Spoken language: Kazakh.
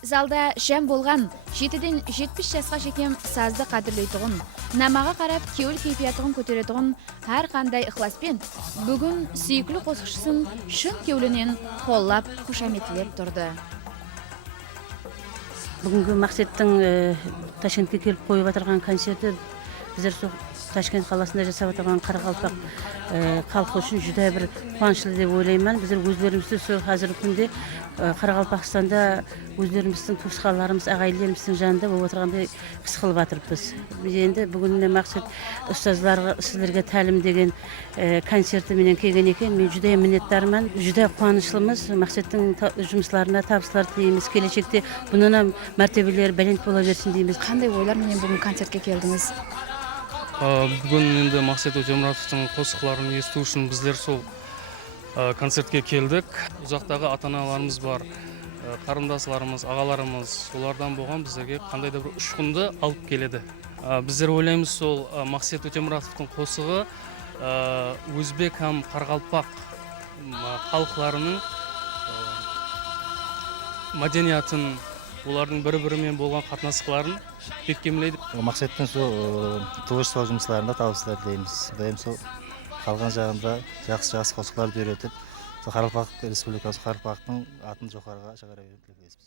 Залда шәм болған 7-ден 70 жасқа шекем сазды қадірлейтұғын, намаға қарап кеуіл кейпиятығын көтеретұғын әр қандай ықласпен бүгін сүйіклі қосқышысын шын кеуілінен қоллап қошаметілеп тұрды. Бүгінгі мақсаттың Ташкентке келіп қойып отырған концерті біздер сол Ташкент қаласында жасап отырған Қарақалпақ халқы үшін жүдә бір қуанышлы деп ойлаймын. Біздер өздерімізді сол қазіргі күнде Қарақалпақстанда өздеріміздің туысқандарымыз, ағайындарымыздың жанында болып отырғандай хис қылып жатырмыз. Біз енді бүгін мақсат ұстаздарға сіздерге тәлім деген концерті менен келген екен. Мен жүдә миннеттармын, жүдә қуанышлымыз. Мақсаттың жұмысларына табыстар тілейміз. Келешекте бұнынан мәртебелері бәлент бола берсін дейміз. Қандай ойлар менен бүгін концертке келдіңіз? Бүгін енді Мақсат Өтемұратовтың қосықларын есту үшін біздер сол концертке келдік. Ұзақтағы ата-аналарымыз бар, қарындастарымыз, ағаларымыз, солардан болған біздерге қандай да бір ұшқынды алып келеді. Біздер ойлаймыз сол Мақсат Өтемұратовтың қосығы өзбек һәм қарақалпақ халықларының мәдениетін, олардың бір-бірімен болған қатынастарын бекемлейді. Мақсаттың сол творчестволық жұмыстарында табыстар тілейміз. Құдайым сол қалған жағында жақсы қосықларды үйретіп, Қарақалпақ Республикасы Қарақалпақтың атын жоғарыға шығара беруін тілейміз.